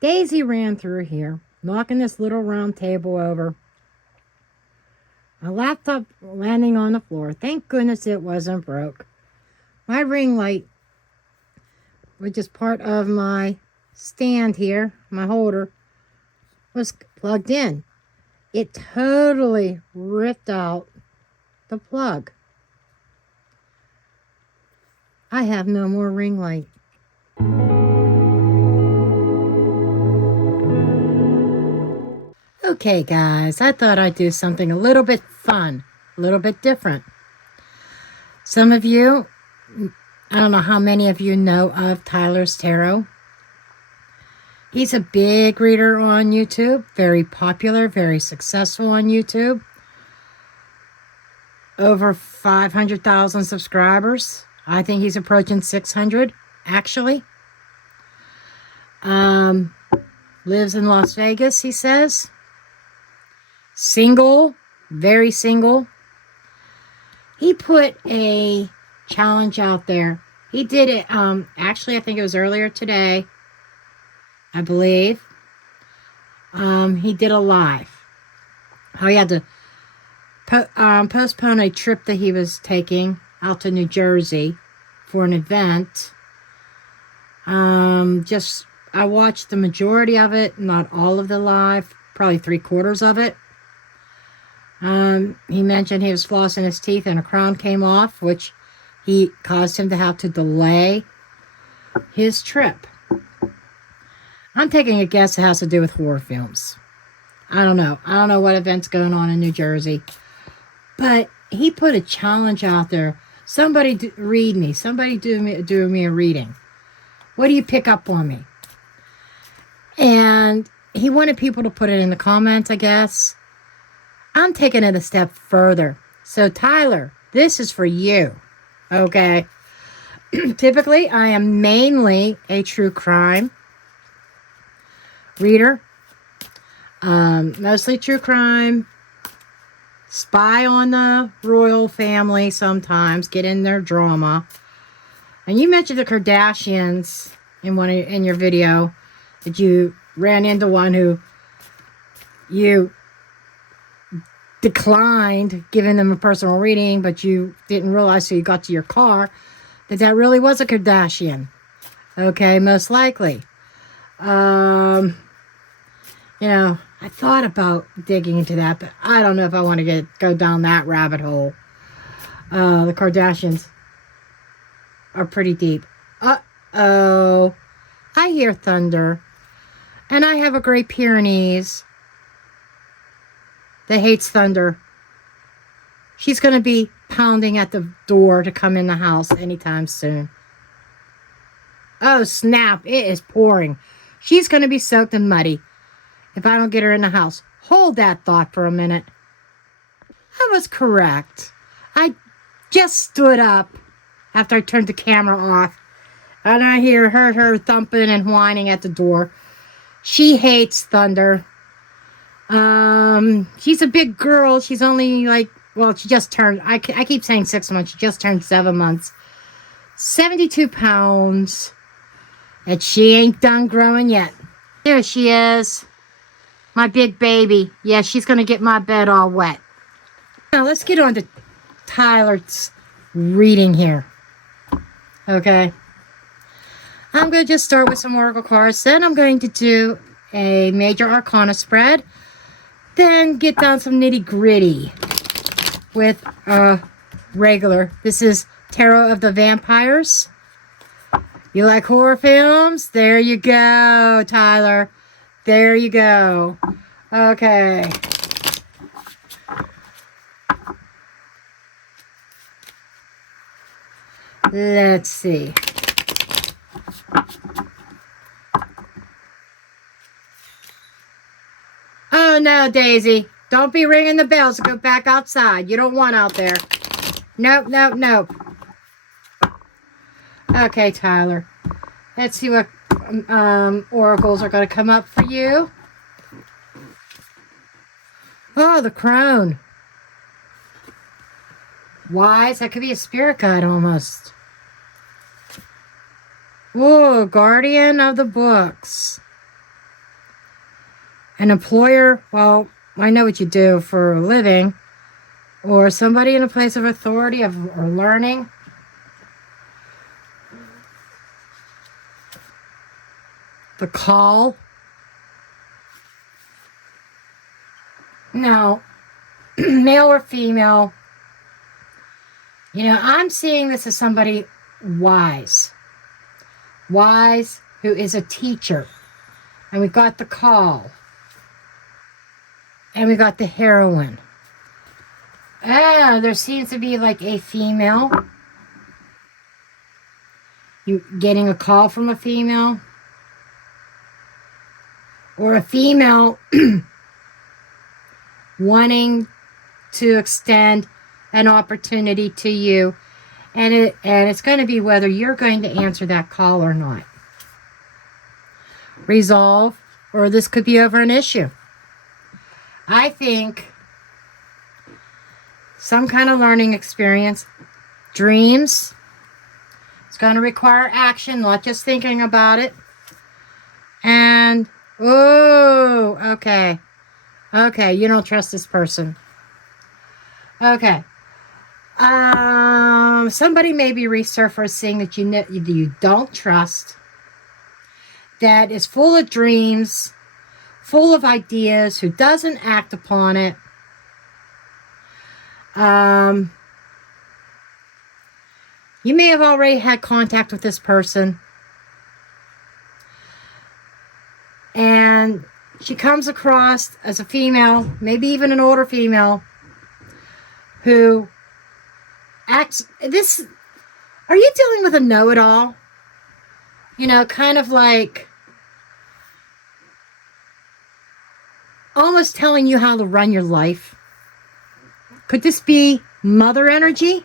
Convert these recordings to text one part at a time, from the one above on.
Daisy ran through here, knocking this little round table over. My laptop landing on the floor. Thank goodness it wasn't broke. My ring light, which is part of my stand here, my holder, was plugged in. It totally ripped out the plug. I have no more ring light. Okay, guys, I thought I'd do something a little bit fun, a little bit different. Some of you, I don't know how many of you know of Tyler's Tarot. He's a big reader on YouTube, very popular, very successful on YouTube. Over 500,000 subscribers. I think he's approaching 600, actually. Lives in Las Vegas, he says. Single, very single. He put a challenge out there. He did it, actually, I think it was earlier today, I believe. He did a live. How he had to postpone a trip that he was taking out to New Jersey for an event. I watched the majority of it, not all of the live, probably 3/4 of it. He mentioned he was flossing his teeth and a crown came off, which he caused him to have to delay his trip. I'm taking a guess it has to do with horror films. I don't know. I don't know what event's going on in New Jersey. But he put a challenge out there. Somebody read me. Somebody do me a reading. What do you pick up on me? And he wanted people to put it in the comments, I guess. I'm taking it a step further. So, Tyler, this is for you. Okay? Typically, I am mainly a true crime reader. Mostly true crime. Spy on the royal family sometimes. Get in their drama. And you mentioned the Kardashians in your video. That you ran into one who you declined giving them a personal reading, but you didn't realize till you got to your car that really was a Kardashian. Okay, most likely. You know, I thought about digging into that, but I don't know if I want to go down that rabbit hole. The Kardashians are pretty deep. Uh-oh. I hear thunder. And I have a Great Pyrenees that hates thunder. She's going to be pounding at the door to come in the house anytime soon. Oh, snap. It is pouring. She's going to be soaked and muddy if I don't get her in the house. Hold that thought for a minute. I was correct. I just stood up after I turned the camera off. And I heard her thumping and whining at the door. She hates thunder. She's a big girl. She's only like, well, she just turned, I keep saying 6 months. She just turned 7 months. 72 pounds. And she ain't done growing yet. There she is. My big baby. Yeah, she's going to get my bed all wet. Now, let's get on to Tyler's reading here. Okay. I'm going to just start with some oracle cards. Then I'm going to do a major arcana spread. Then get down some nitty gritty with regular. This is Tarot of the Vampires. You like horror films? There you go, Tyler. There you go. Okay. Let's see. Oh, no, Daisy. Don't be ringing the bells. Go back outside. You don't want out there. Nope, nope, nope. Okay, Tyler. Let's see what oracles are going to come up for you. Oh, the crone. Wise. That could be a spirit guide almost. Oh, guardian of the books. An employer, well, I know what you do for a living. Or somebody in a place of authority or learning. The call. Now, male or female, you know, I'm seeing this as somebody wise. Wise, who is a teacher. And we got the call. And we got the heroine. There seems to be like a female. You getting a call from a female. Or a female wanting to extend an opportunity to you. And it's going to be whether you're going to answer that call or not. Resolve, or this could be over an issue. I think some kind of learning experience, dreams. It's going to require action, not just thinking about it. And, oh, okay. Okay, you don't trust this person. Okay. Somebody may be resurfacing that you don't trust. That is full of dreams, full of ideas, who doesn't act upon it. You may have already had contact with this person. And she comes across as a female, maybe even an older female, who acts... Are you dealing with a know-it-all? You know, kind of like... almost telling you how to run your life. Could this be mother energy?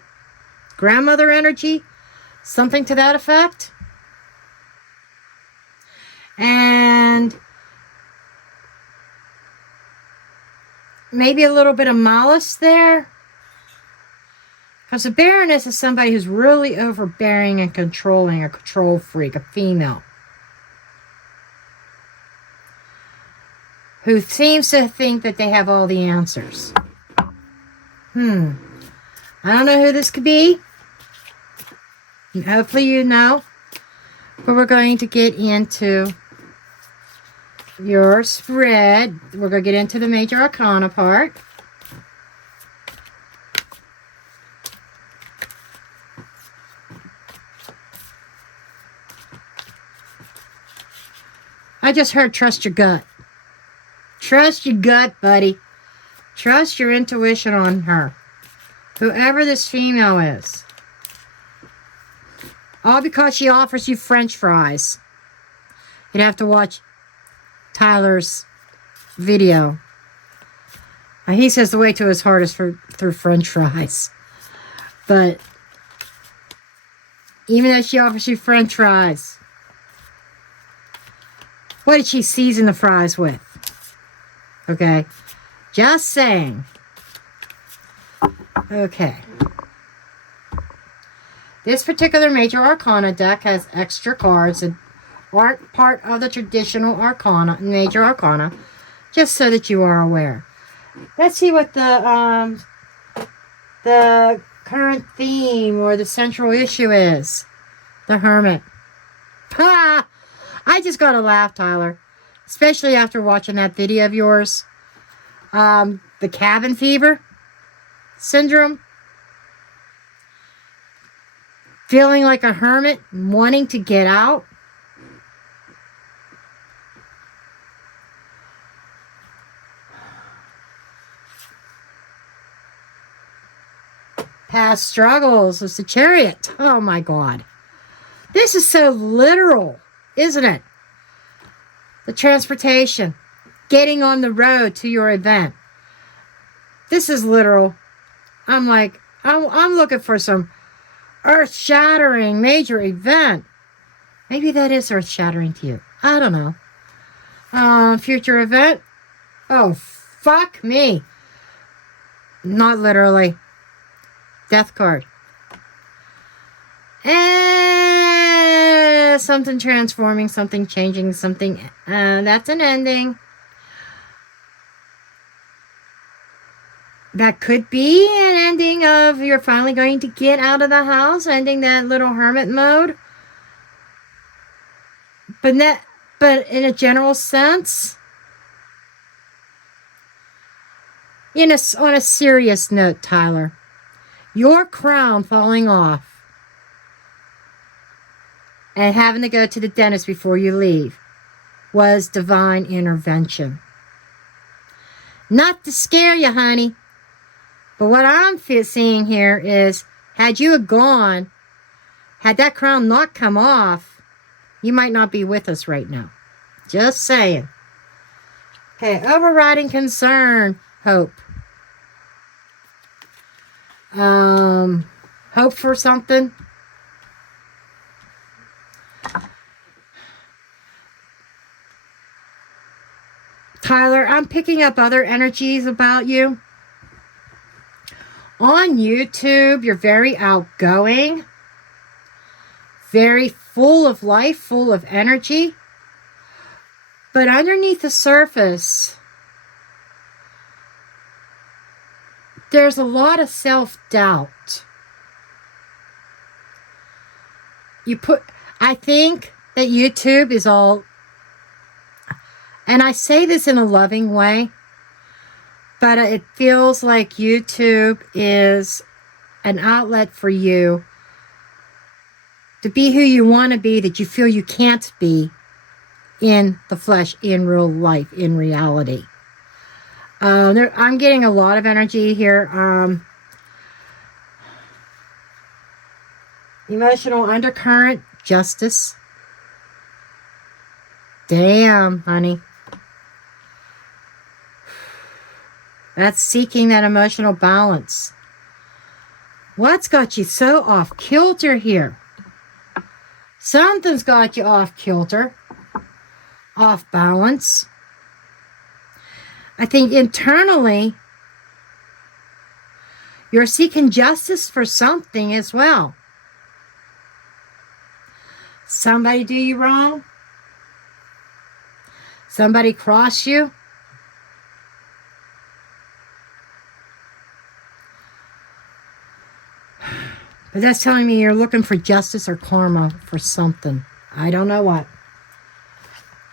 Grandmother energy? Something to that effect? And maybe a little bit of malice there. Because a Baroness is somebody who's really overbearing and controlling, a control freak, a female. Who seems to think that they have all the answers. I don't know who this could be. Hopefully you know. But we're going to get into your spread. We're going to get into the major arcana part. I just heard trust your gut. Trust your gut, buddy. Trust your intuition on her. Whoever this female is. All because she offers you French fries. You'd have to watch Tyler's video. He says the way to his heart is through French fries. But even though she offers you French fries, what did she season the fries with? Okay. Just saying. Okay. This particular major arcana deck has extra cards that aren't part of the traditional arcana, major arcana, just so that you are aware. Let's see what the current theme or the central issue is. The Hermit. Ha! I just got to laugh, Tyler. Especially after watching that video of yours. The cabin fever syndrome. Feeling like a hermit, wanting to get out. Past struggles is the Chariot. Oh my God. This is so literal, isn't it? The transportation. Getting on the road to your event. This is literal. I'm like, I'm looking for some earth-shattering major event. Maybe that is earth-shattering to you. I don't know. Future event. Oh, fuck me. Not literally. Death card. Something transforming, something changing, something. That's an ending. That could be an ending of you're finally going to get out of the house, ending that little hermit mode. But in a general sense, on a serious note, Tyler, your crown falling off and having to go to the dentist before you leave was divine intervention. Not to scare you, honey, but what I'm seeing here is, had you gone, had that crown not come off, you might not be with us right now. Just saying. Okay, overriding concern, hope. Hope for something. Tyler, I'm picking up other energies about you. On YouTube, you're very outgoing, very full of life, full of energy. But underneath the surface, there's a lot of self-doubt. I think that YouTube is all, and I say this in a loving way, but it feels like YouTube is an outlet for you to be who you want to be, that you feel you can't be in the flesh, in real life, in reality. I'm getting a lot of energy here. Emotional undercurrent, justice. Damn, honey. That's seeking that emotional balance. What's got you so off kilter here? Something's got you off kilter, off balance. I think internally, you're seeking justice for something as well. Somebody do you wrong? Somebody cross you? But that's telling me you're looking for justice or karma for something. I don't know what.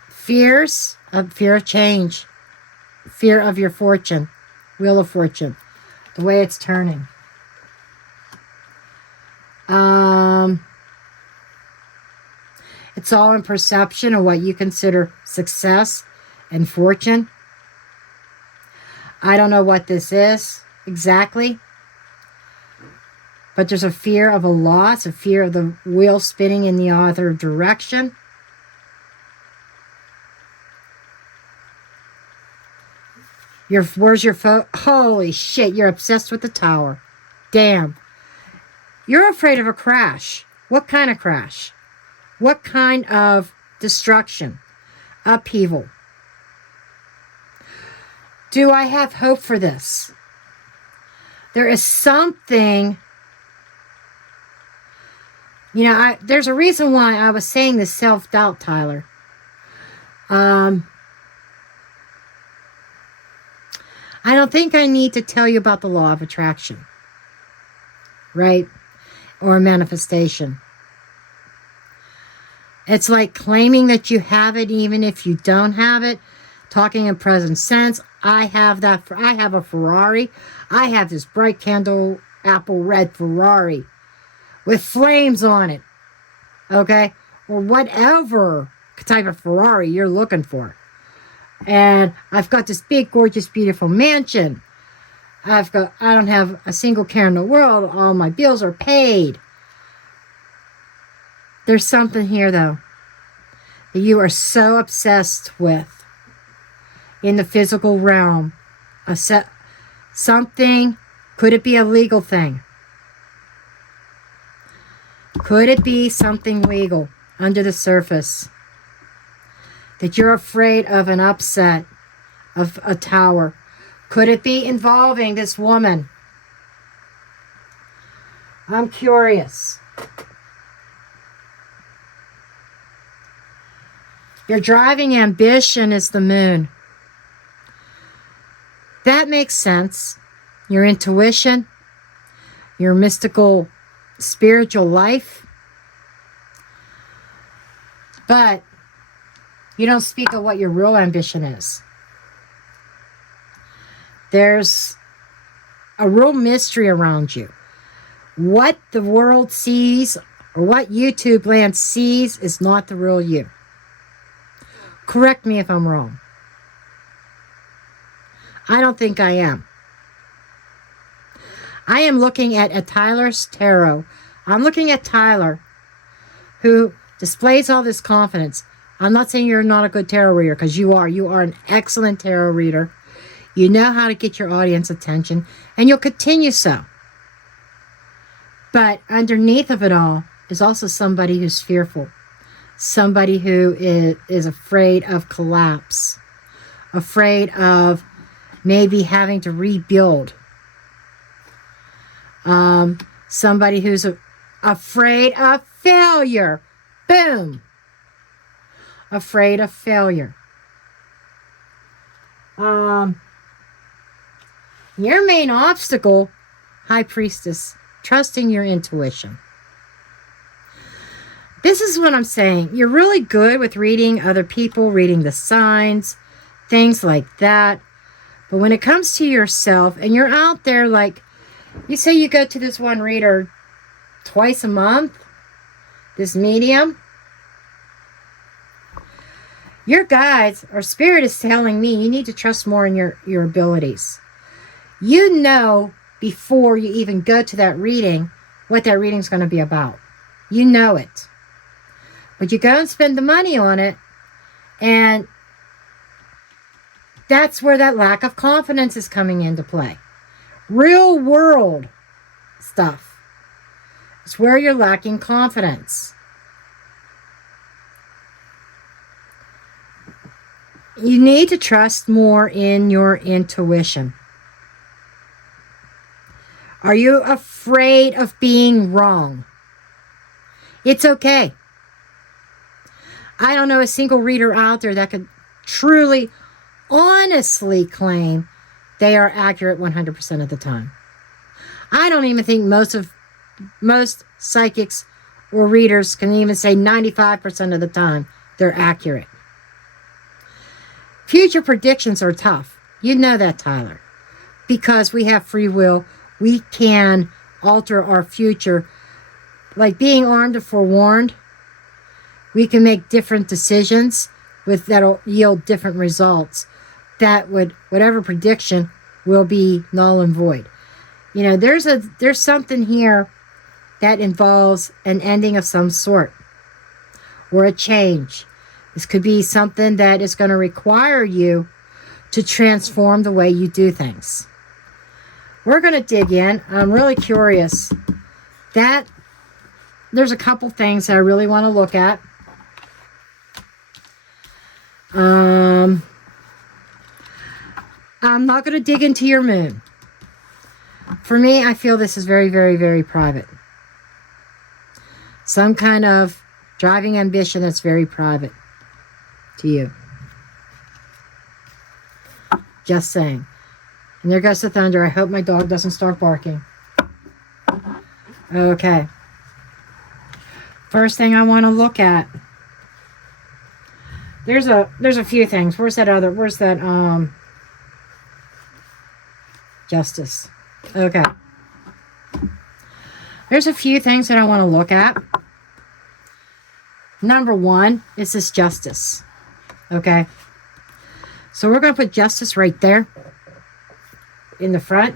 Fear of change. Fear of your fortune. Wheel of fortune. The way it's turning. It's all in perception of what you consider success and fortune. I don't know what this is exactly. But there's a fear of a loss, a fear of the wheel spinning in the other direction. Where's your holy shit, you're obsessed with the tower. Damn. You're afraid of a crash. What kind of crash? What kind of destruction? Upheaval. Do I have hope for this? There is something... there's a reason why I was saying this self-doubt, Tyler. I don't think I need to tell you about the law of attraction, right? Or manifestation. It's like claiming that you have it even if you don't have it. Talking in present sense. I have a Ferrari. I have this bright candle apple red Ferrari with flames on it, okay? Or whatever type of Ferrari you're looking for. And I've got this big, gorgeous, beautiful mansion. I don't have a single care in the world. All my bills are paid. There's something here, though, that you are so obsessed with in the physical realm. Something, could it be a legal thing? Could it be something legal under the surface? That you're afraid of an upset of a tower. Could it be involving this woman? I'm curious. Your driving ambition is the moon. That makes sense. your intuition, your mystical, spiritual life. But you don't speak of what your real ambition is. There's a real mystery around you. What the world sees or what YouTube land sees is not the real you. Correct me if I'm wrong. I don't think I am. I am looking at a Tyler's tarot. I'm looking at Tyler, who displays all this confidence. I'm not saying you're not a good tarot reader, because you are. You are an excellent tarot reader. You know how to get your audience attention, and you'll continue so. But underneath of it all is also somebody who's fearful. Somebody who is afraid of collapse. Afraid of maybe having to rebuild. Somebody who's afraid of failure. Boom. Afraid of failure. Your main obstacle, High Priestess, trusting your intuition. This is what I'm saying. You're really good with reading other people, reading the signs, things like that. But when it comes to yourself, and you're out there, like, you say you go to this one reader twice a month, this medium, your guides or spirit is telling me you need to trust more in your abilities. You know before you even go to that reading what that reading's going to be about. You know it. But you go and spend the money on it, and that's where that lack of confidence is coming into play. Real world stuff. It's where you're lacking confidence. You need to trust more in your intuition. Are you afraid of being wrong? It's okay. I don't know a single reader out there that could truly, honestly claim they are accurate 100% of the time. I don't even think most psychics or readers can even say 95% of the time they're accurate. Future predictions are tough. You know that, Tyler. Because we have free will, we can alter our future. Like being armed or forewarned, we can make different decisions that'll yield different results. That would, whatever prediction, will be null and void. You know, there's something here that involves an ending of some sort or a change. This could be something that is going to require you to transform the way you do things. We're going to dig in. I'm really curious. There's a couple things that I really want to look at. I'm not going to dig into your moon. For me, I feel this is very, very, very private. Some kind of driving ambition that's very private to you. Just saying. And there goes the thunder. I hope my dog doesn't start barking. Okay. First thing I want to look at. There's a few things. Where's that Justice. Okay. There's a few things that I want to look at. Number one is this Justice. Okay. So we're going to put Justice right there in the front.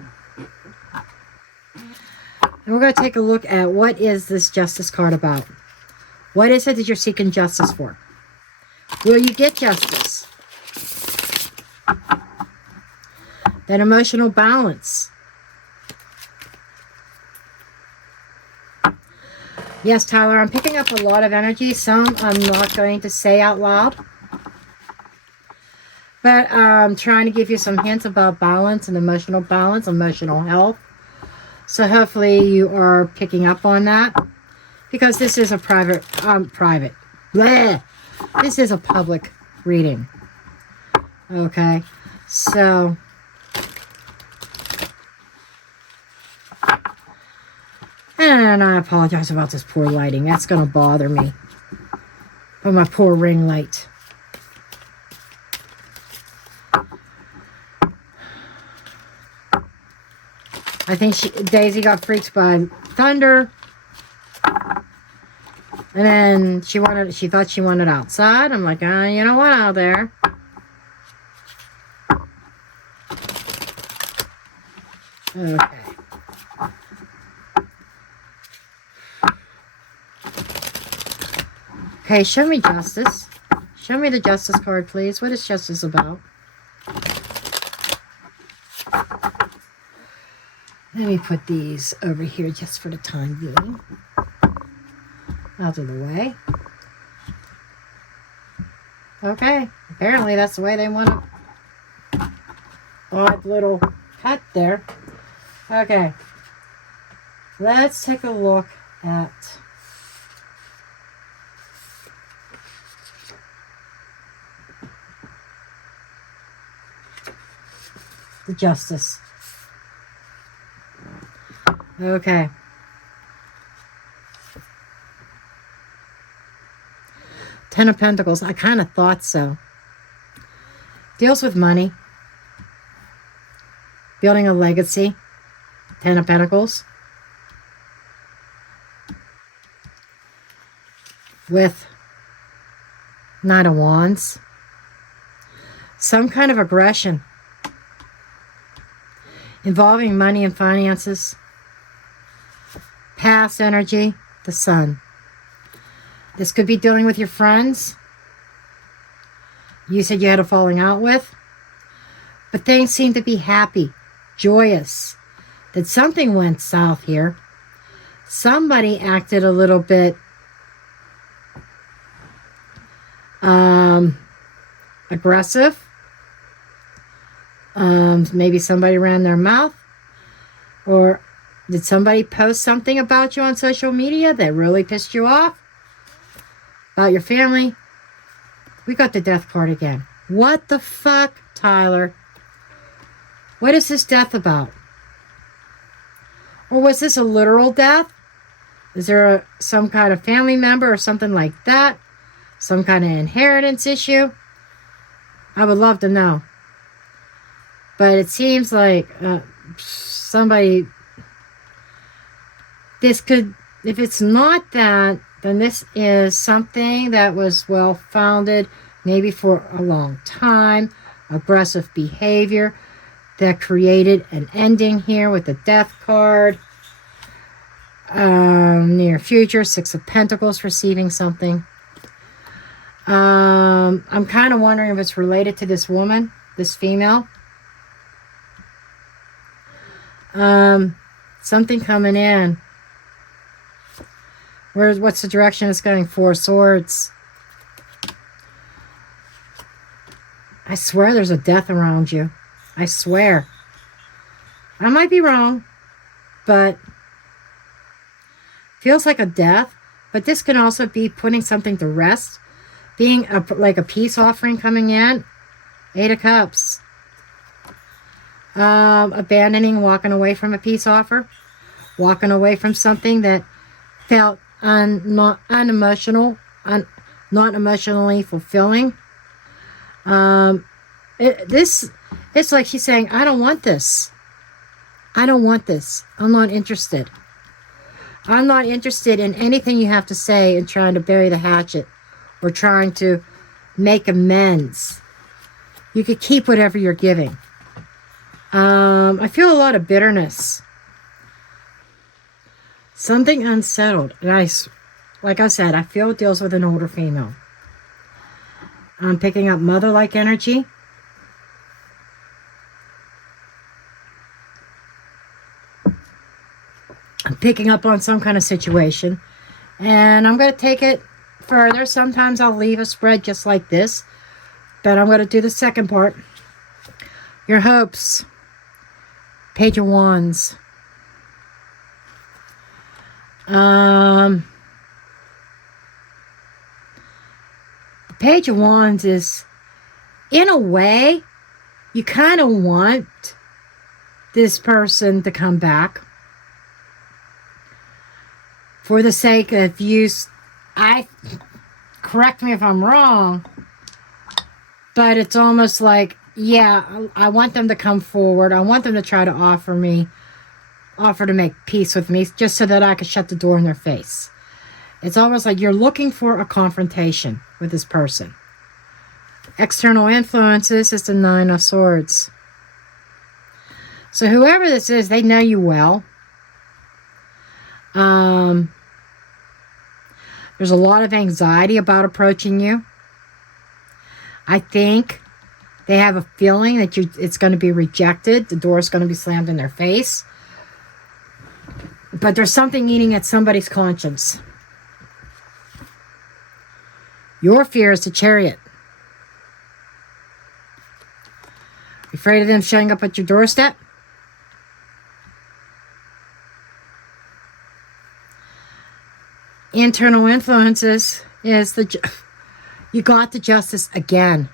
And we're going to take a look at what is this Justice card about. What is it that you're seeking justice for? Will you get justice? That emotional balance. Yes, Tyler, I'm picking up a lot of energy. Some I'm not going to say out loud. But I'm trying to give you some hints about balance and emotional balance, emotional health. So hopefully you are picking up on that. Because this is a private. Bleh. This is a public reading. Okay. So And I apologize about this poor lighting. That's going to bother me. But my poor ring light. I think Daisy got freaked by thunder. And then she thought she wanted outside. I'm like, you don't want out there. Okay. Okay, show me justice. Show me the justice card, please. What is justice about? Let me put these over here just for the time being. Out of the way. Okay, apparently that's the way they want to. Odd little cut there. Okay, let's take a look at the justice. Okay. Ten of Pentacles. I kind of thought so. Deals with money. Building a legacy. Ten of Pentacles. With Knight of Wands. Some kind of aggression. Involving money and finances. Past energy. The Sun. This could be dealing with your friends. You said you had a falling out with. But things seem to be happy, joyous. That something went south here. Somebody acted a little bit aggressive. Maybe somebody ran their mouth. Or did somebody post something about you on social media that really pissed you off? About your family? We got the Death card again. What the fuck, Tyler? What is this death about? Or was this a literal death? Is there some kind of family member or something like that? Some kind of inheritance issue? I would love to know. But it seems like somebody... This could... If it's not that, then this is something that was well-founded, maybe for a long time. Aggressive behavior that created an ending here with the Death card. Near future, Six of Pentacles, receiving something. I'm kind of wondering if it's related to this woman, this female. Something coming in. What's the direction it's going? Four Swords. I swear there's a death around you. I swear. I might be wrong, but feels like a death. But this can also be putting something to rest. Being like a peace offering coming in. Eight of Cups. Abandoning, walking away from a peace offer. Walking away from something that felt not emotionally fulfilling. It's like she's saying, I don't want this. I don't want this. I'm not interested. I'm not interested in anything you have to say and trying to bury the hatchet or trying to make amends. You could keep whatever you're giving. I feel a lot of bitterness. Something unsettled. And like I said, I feel it deals with an older female. I'm picking up mother-like energy. I'm picking up on some kind of situation. And I'm going to take it further. Sometimes I'll leave a spread just like this. But I'm going to do the second part. Your hopes. Page of Wands. Page of Wands is, in a way, you kind of want this person to come back. for the sake of use, correct me if I'm wrong, but it's almost like, yeah, I want them to come forward. I want them to try to offer to make peace with me just so that I can shut the door in their face. It's almost like you're looking for a confrontation with this person. External influences is the Nine of Swords. So whoever this is, they know you well. There's a lot of anxiety about approaching you. I think they have a feeling that it's going to be rejected. The door is going to be slammed in their face. But there's something eating at somebody's conscience. Your fear is the Chariot. Afraid of them showing up at your doorstep? Internal influences is you got the Justice again.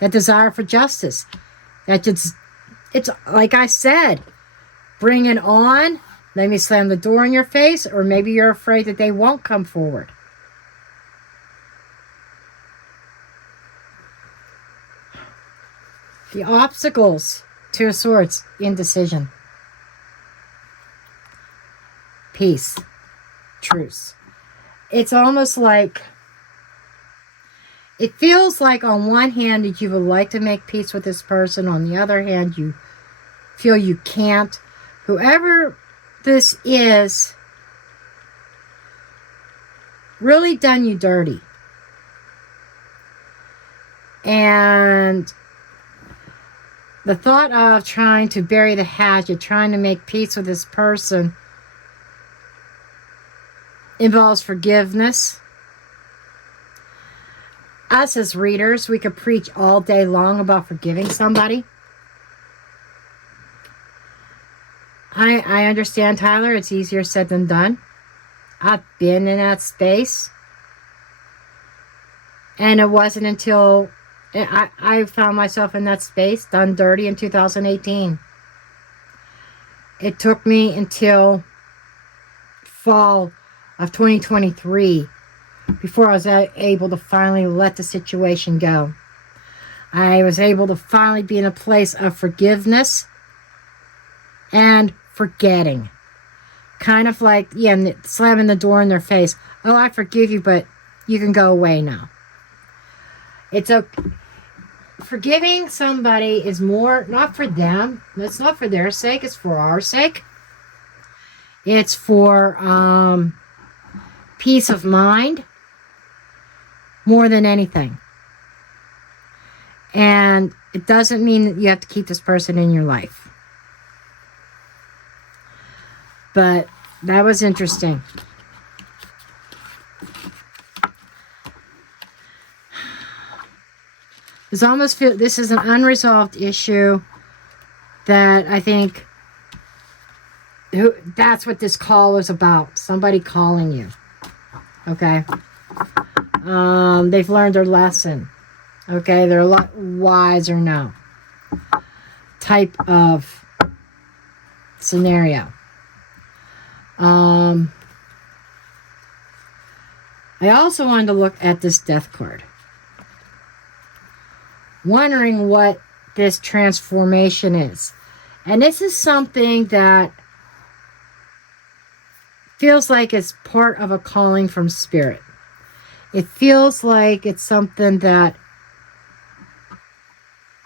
That desire for justice. It's like I said, bring it on. Let me slam the door in your face, or maybe you're afraid that they won't come forward. The obstacles, Two of Swords, indecision. Peace. Truce. It's almost like, it feels like on one hand that you would like to make peace with this person. On the other hand, you feel you can't. Whoever this is really done you dirty. And the thought of trying to bury the hatchet, trying to make peace with this person, involves forgiveness. Us as readers, we could preach all day long about forgiving somebody. I understand, Tyler, it's easier said than done. I've been in that space. And it wasn't until I found myself in that space, done dirty, in 2018. It took me until fall of 2023 before I was able to finally let the situation go. I was able to finally be in a place of forgiveness and forgetting. Kind of like, yeah, slamming the door in their face. Oh, I forgive you, but you can go away now. It's okay. Forgiving somebody is more, not for them. It's not for their sake. It's for our sake. It's for peace of mind more than anything. And it doesn't mean that you have to keep this person in your life. But that was interesting. It's almost feel this is an unresolved issue that I think that's what this call is about. Somebody calling you. Okay. They've learned their lesson. Okay, they're a lot wiser now. Type of scenario. I also wanted to look at this Death card. Wondering what this transformation is. And this is something that feels like it's part of a calling from Spirit. It feels like it's something that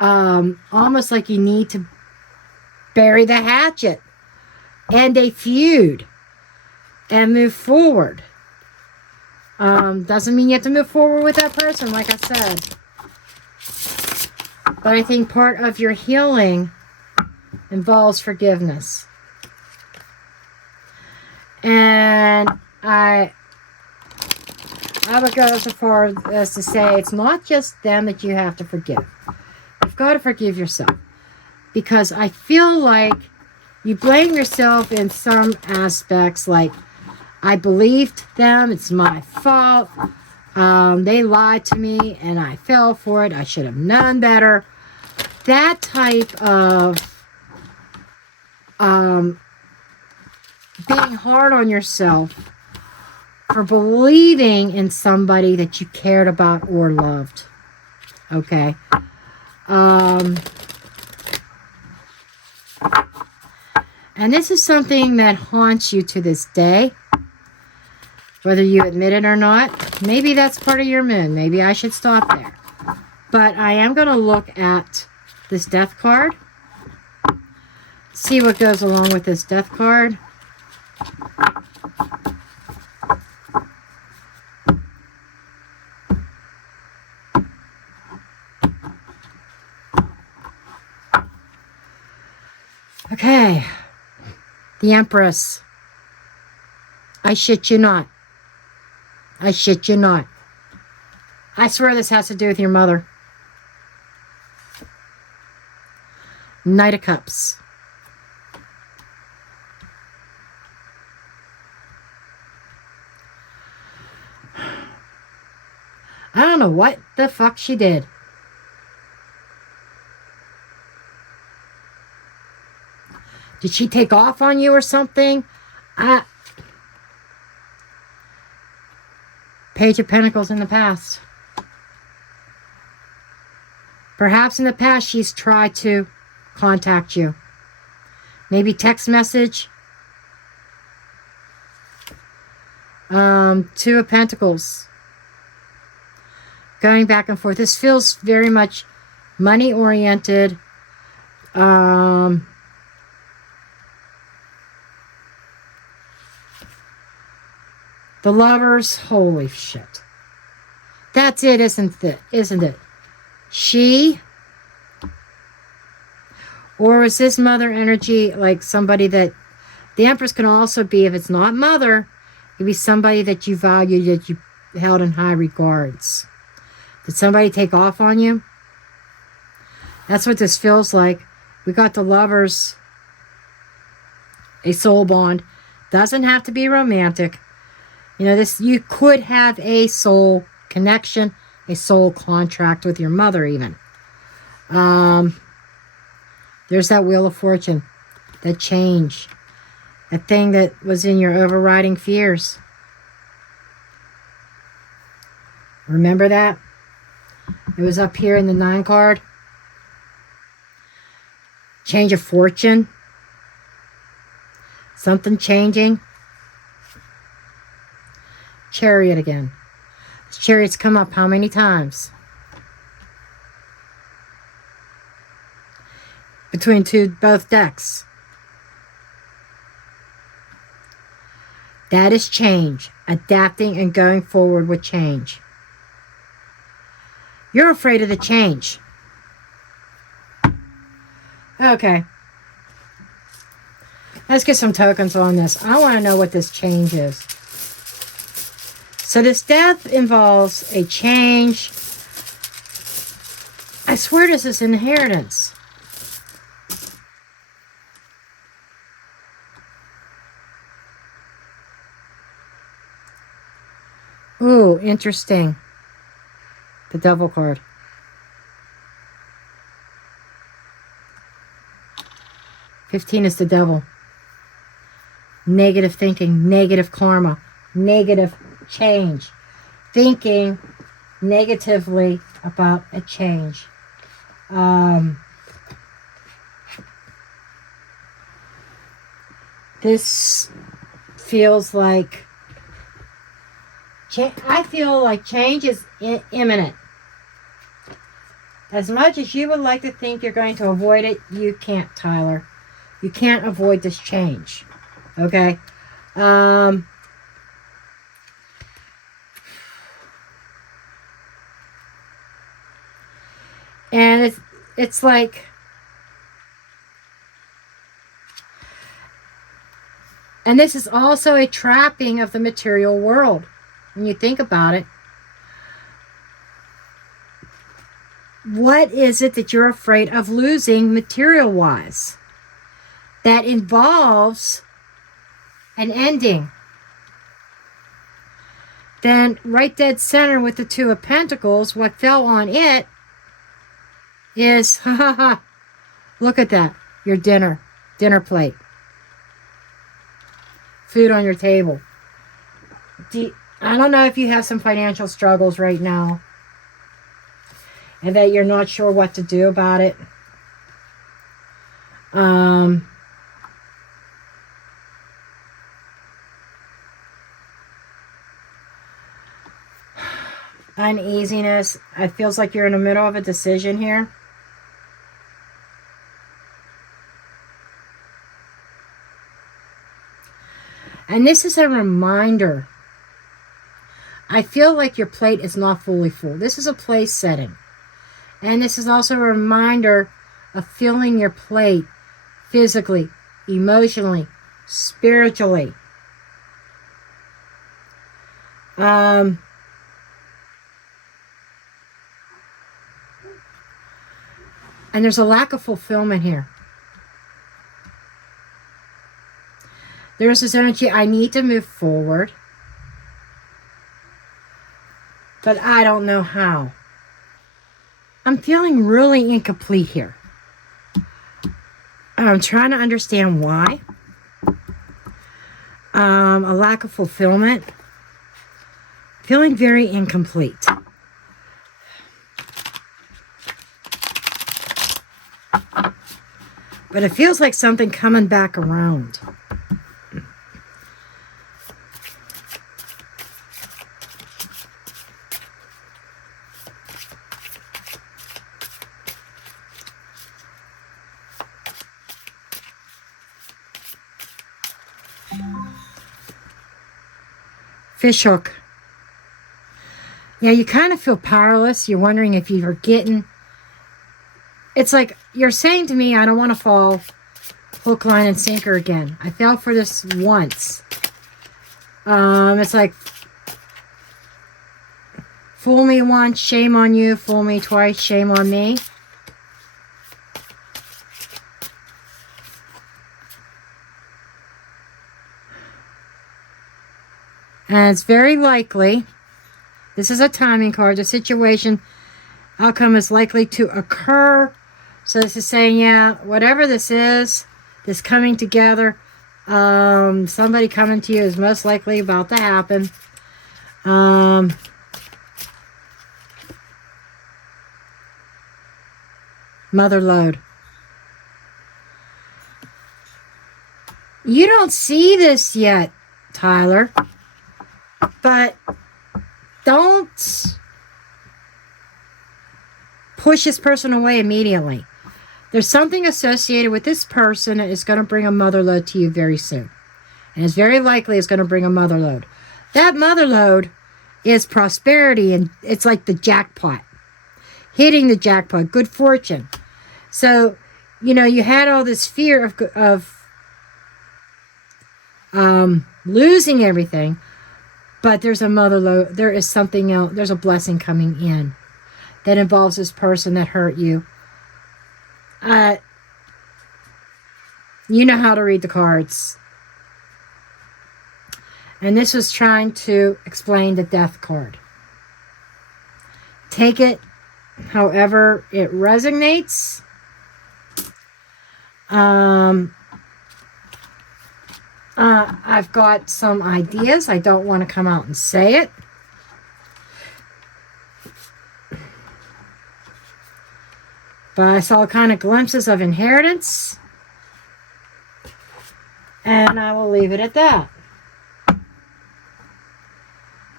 almost like you need to bury the hatchet and a feud and move forward. Doesn't mean you have to move forward with that person, like I said. But I think part of your healing involves forgiveness. And I would go so far as to say it's not just them that you have to forgive. You've got to forgive yourself. Because I feel like you blame yourself in some aspects, like, I believed them, it's my fault. They lied to me and I fell for it. I should have known better. That type of being hard on yourself for believing in somebody that you cared about or loved. Okay. And this is something that haunts you to this day, whether you admit it or not. Maybe that's part of your moon. Maybe I should stop there. But I am going to look at this death card. See what goes along with this death card. Okay. The Empress. I shit you not. I shit you not. I swear this has to do with your mother. Knight of Cups. I don't know what the fuck she did. Did she take off on you or something? Page of Pentacles in the past. Perhaps in the past she's tried to contact you. Maybe text message. Two of Pentacles. Going back and forth. This feels very much money oriented. The Lovers. Holy shit. That's it, isn't it? Isn't it? She. Or is this mother energy like somebody that... The Empress can also be, if it's not mother, it could be somebody that you value, that you held in high regards. Did somebody take off on you? That's what this feels like. We got the Lovers. A soul bond. Doesn't have to be romantic. You know, this, you could have a soul connection, a soul contract with your mother even. There's that Wheel of Fortune. That change. That thing that was in your overriding fears. Remember that? It was up here in the 9 card. Change of fortune. Something changing. Chariot again. Chariot's come up how many times? Between both decks. That is change. Adapting and going forward with change. You're afraid of the change. Okay. Let's get some tokens on this. I want to know what this change is. So this death involves a change. I swear this is inheritance. Ooh, interesting. The Devil card. $15 is the Devil. Negative thinking, negative karma, negative change. Thinking negatively about a change. This feels like... I feel like change is imminent. As much as you would like to think you're going to avoid it, you can't, Tyler. You can't avoid this change. Okay? And it's like... And this is also a trapping of the material world. When you think about it, what is it that you're afraid of losing material-wise that involves an ending? Then right dead center with the Two of Pentacles, what fell on it is, look at that, your dinner plate. food on your table. I don't know if you have some financial struggles right now and that you're not sure what to do about it. Uneasiness. It feels like you're in the middle of a decision here. And this is a reminder. I feel like your plate is not fully full. This is a place setting. And this is also a reminder of filling your plate physically, emotionally, spiritually. And there's a lack of fulfillment here. There's this energy, I need to move forward, but I don't know how. I'm feeling really incomplete here. I'm trying to understand why. A lack of fulfillment. Feeling very incomplete. But it feels like something coming back around. Fish hook. Yeah, you kind of feel powerless. You're wondering if you're getting... It's like you're saying to me, I don't want to fall hook, line, and sinker again. I fell for this once. It's like, fool me once, shame on you. Fool me twice, shame on me. And it's very likely, this is a timing card, the situation, outcome is likely to occur. So this is saying, yeah, whatever this is, this coming together, somebody coming to you is most likely about to happen. Mother load. You don't see this yet, Tyler. But don't push this person away immediately. There's something associated with this person that is going to bring a mother load to you very soon. And it's very likely it's going to bring a mother load. That mother load is prosperity, and it's like the jackpot. Hitting the jackpot, good fortune. So, you know, you had all this fear of losing everything. But there's a mother load. There is something else. There's a blessing coming in that involves this person that hurt you. You know how to read the cards. And this was trying to explain the death card. Take it however it resonates. I've got some ideas. I don't want to come out and say it. But I saw kind of glimpses of inheritance. And I will leave it at that.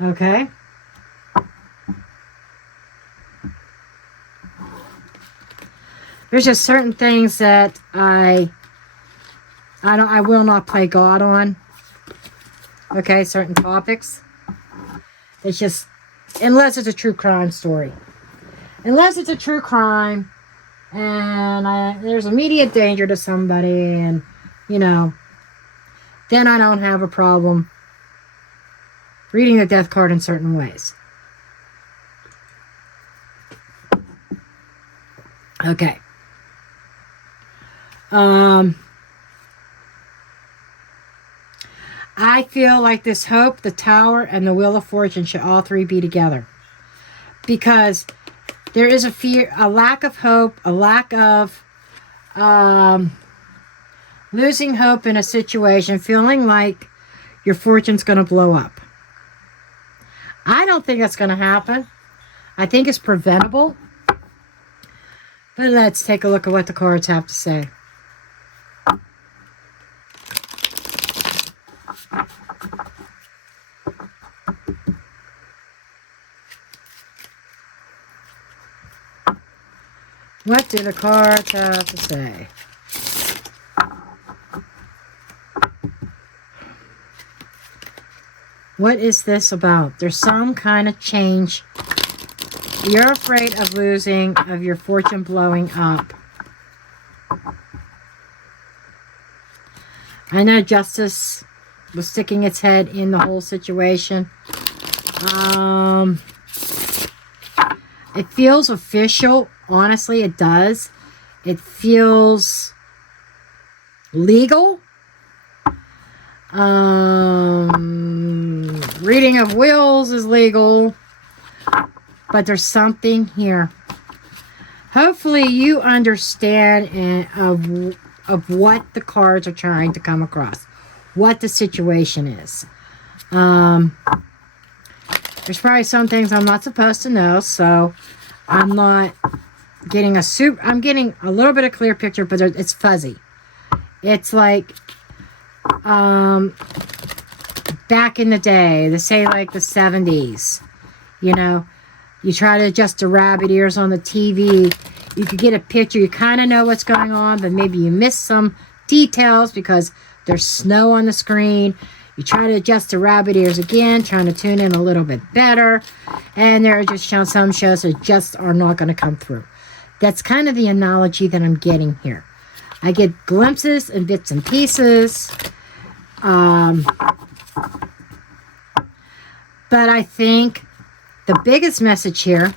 Okay. There's just certain things that I will not play God on. Okay, certain topics. It's just, unless it's a true crime story. Unless it's a true crime and there's immediate danger to somebody, and, you know, then I don't have a problem reading the death card in certain ways. Okay. I feel like this hope, the tower, and the wheel of fortune should all three be together. Because there is a fear, a lack of hope, a lack of losing hope in a situation, feeling like your fortune's going to blow up. I don't think that's going to happen. I think it's preventable. But let's take a look at what the cards have to say. What do the cards have to say? What is this about? There's some kind of change. You're afraid of losing, of your fortune blowing up. I know justice was sticking its head in the whole situation. It feels official. Honestly, it does. It feels legal. Reading of wills is legal. But there's something here. Hopefully you understand of what the cards are trying to come across. What the situation is. There's probably some things I'm not supposed to know, so I'm not getting I'm getting a little bit of clear picture, but it's fuzzy. It's like back in the day, say like the 70s, you know, you try to adjust the rabbit ears on the TV, you could get a picture, you kind of know what's going on, but maybe you miss some details because there's snow on the screen. You try to adjust the rabbit ears again, trying to tune in a little bit better, and there are just some shows that just are not going to come through. That's kind of the analogy that I'm getting here. I get glimpses and bits and pieces. But I think the biggest message here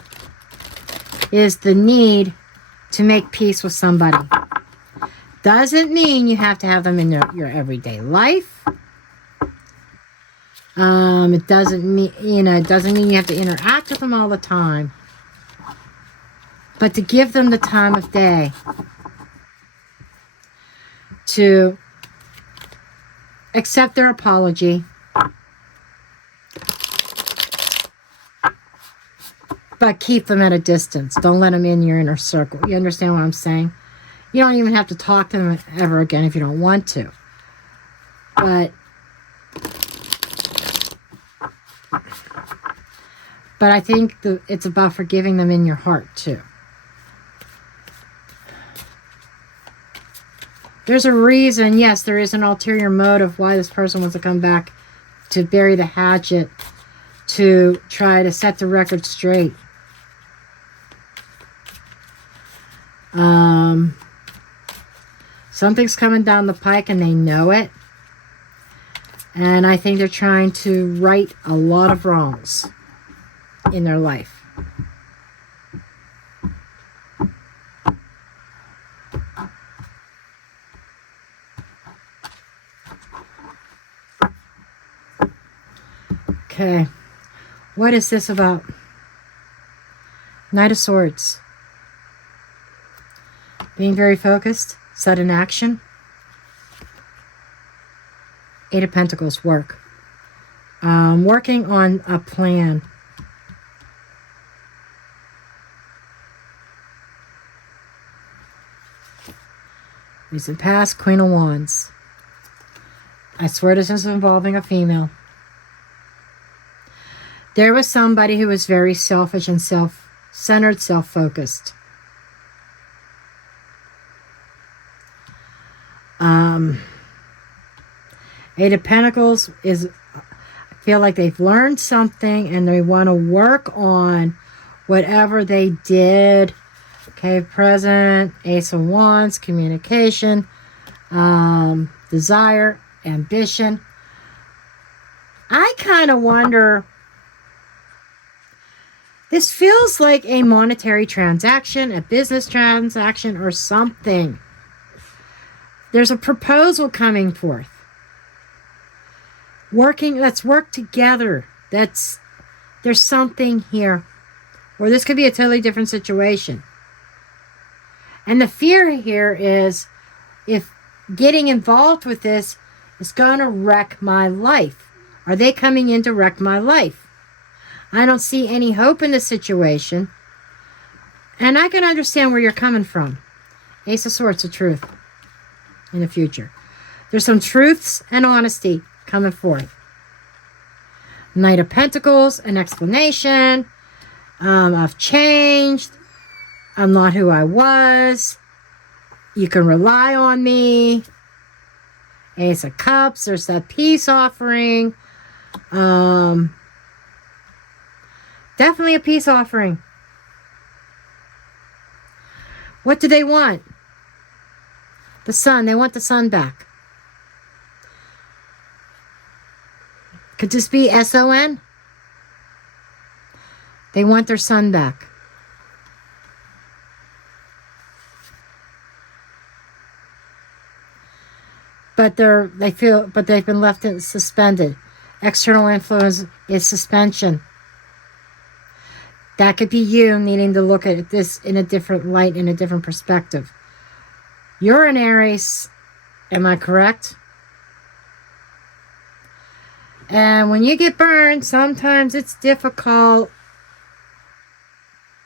is the need to make peace with somebody. Doesn't mean you have to have them in your everyday life. It doesn't mean, it doesn't mean you have to interact with them all the time. But to give them the time of day to accept their apology, but keep them at a distance. Don't let them in your inner circle. You understand what I'm saying? You don't even have to talk to them ever again if you don't want to. But I think it's about forgiving them in your heart, too. There's a reason, yes, there is an ulterior motive why this person wants to come back to bury the hatchet, to try to set the record straight. Something's coming down the pike and they know it. And I think they're trying to right a lot of wrongs in their life. Okay, what is this about? Knight of Swords. Being very focused, sudden action. Eight of Pentacles, work. Working on a plan. Recent past, Queen of Wands. I swear this is involving a female. There was somebody who was very selfish and self-centered, self-focused. Eight of Pentacles is, I feel like they've learned something and they want to work on whatever they did. Okay, present, Ace of Wands, communication, desire, ambition. I kind of wonder, this feels like a monetary transaction, a business transaction, or something. There's a proposal coming forth. Let's work together. There's something here. Or this could be a totally different situation. And the fear here is, if getting involved with this is going to wreck my life. Are they coming in to wreck my life? I don't see any hope in the situation. And I can understand where you're coming from. Ace of Swords, the truth in the future. There's some truths and honesty coming forth. Knight of Pentacles, an explanation. I've changed. I'm not who I was. You can rely on me. Ace of Cups, there's that peace offering. Definitely a peace offering. What do they want? The sun. They want the sun back. Could this be SON? They want their son back. But they've been left suspended. External influence is suspension. That could be you needing to look at this in a different light, in a different perspective. You're an Aries, am I correct? And when you get burned, sometimes it's difficult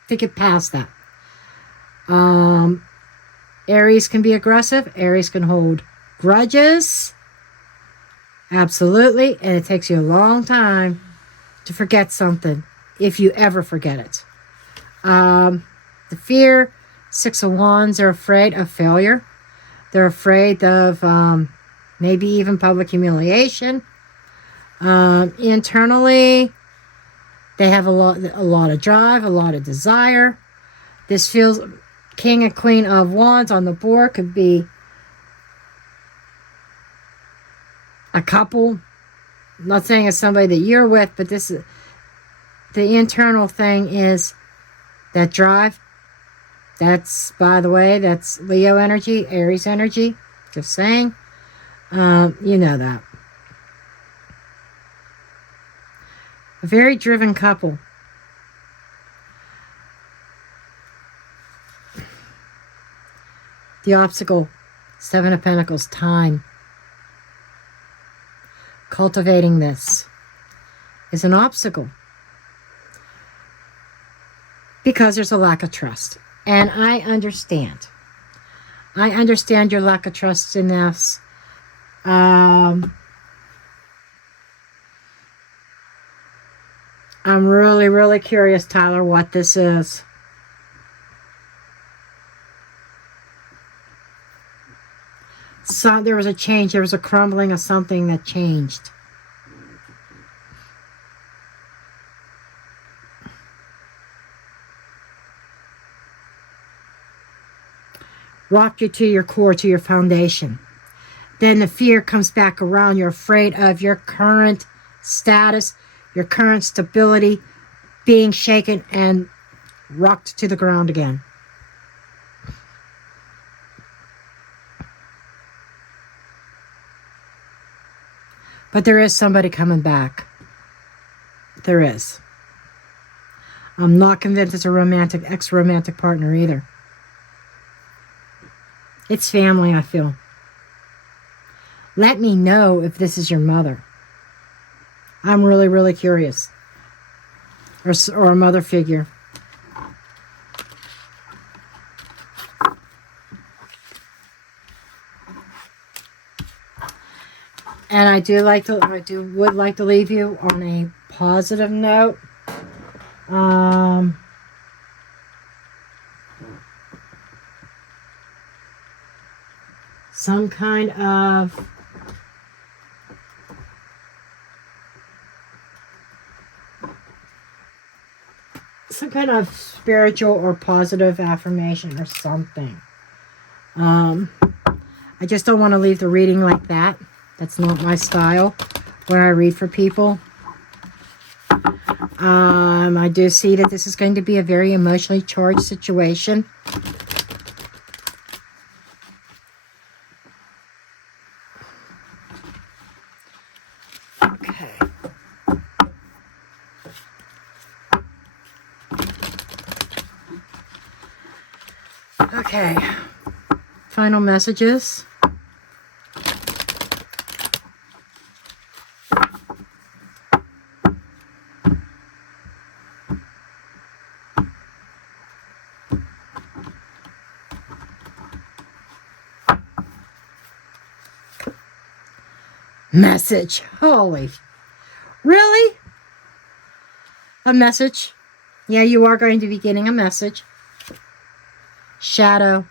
to get past that. Aries can be aggressive. Aries can hold grudges. Absolutely. And it takes you a long time to forget something, if you ever forget it. The fear, 6 of Wands, they're afraid of failure. They're afraid of maybe even public humiliation. Internally, they have a lot of drive, a lot of desire. This feels King and Queen of Wands on the board could be a couple. I'm not saying it's somebody that you're with, but this is the internal thing is that drive. That's, by the way, that's Leo energy, Aries energy. Just saying. You know that. A very driven couple. The obstacle, 7 of Pentacles, time. Cultivating this is an obstacle because there's a lack of trust. And I understand. I understand your lack of trust in this. I'm really, really curious, Tyler, what this is. So there was a change. There was a crumbling of something that changed. Rocked you to your core, to your foundation. Then the fear comes back around. You're afraid of your current status, your current stability being shaken and rocked to the ground again. But there is somebody coming back. There is. I'm not convinced it's a romantic, ex-romantic partner either. It's family, I feel. Let me know if this is your mother. I'm really, really curious. Or a mother figure. And I would like to leave you on a positive note. Some kind of spiritual or positive affirmation or something. I just don't want to leave the reading like that. That's not my style when I read for people. I do see that this is going to be a very emotionally charged situation. Okay. Okay. Final messages. Message. Holy. Really? A message? Yeah, you are going to be getting a message. Shadow.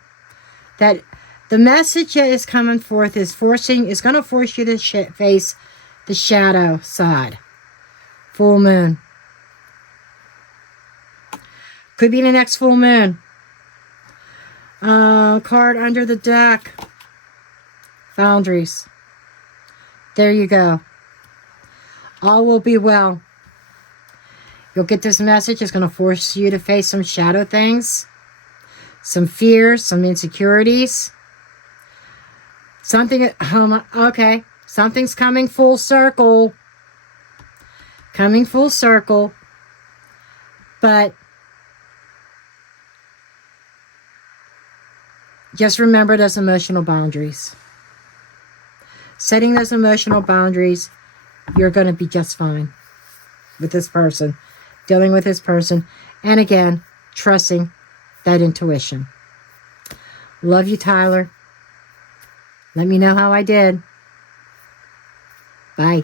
That the message that is coming forth is going to force you to face the shadow side. Full moon. Could be the next full moon. Card under the deck. Boundaries. There you go. All will be well. You'll get this message. It's going to force you to face some shadow things. Some fears, some insecurities. Something, okay. Something's coming full circle. Coming full circle. But just remember those emotional boundaries. Setting those emotional boundaries, you're going to be just fine with this person. Dealing with this person. And again, trusting that intuition. Love you, Tyler. Let me know how I did. Bye.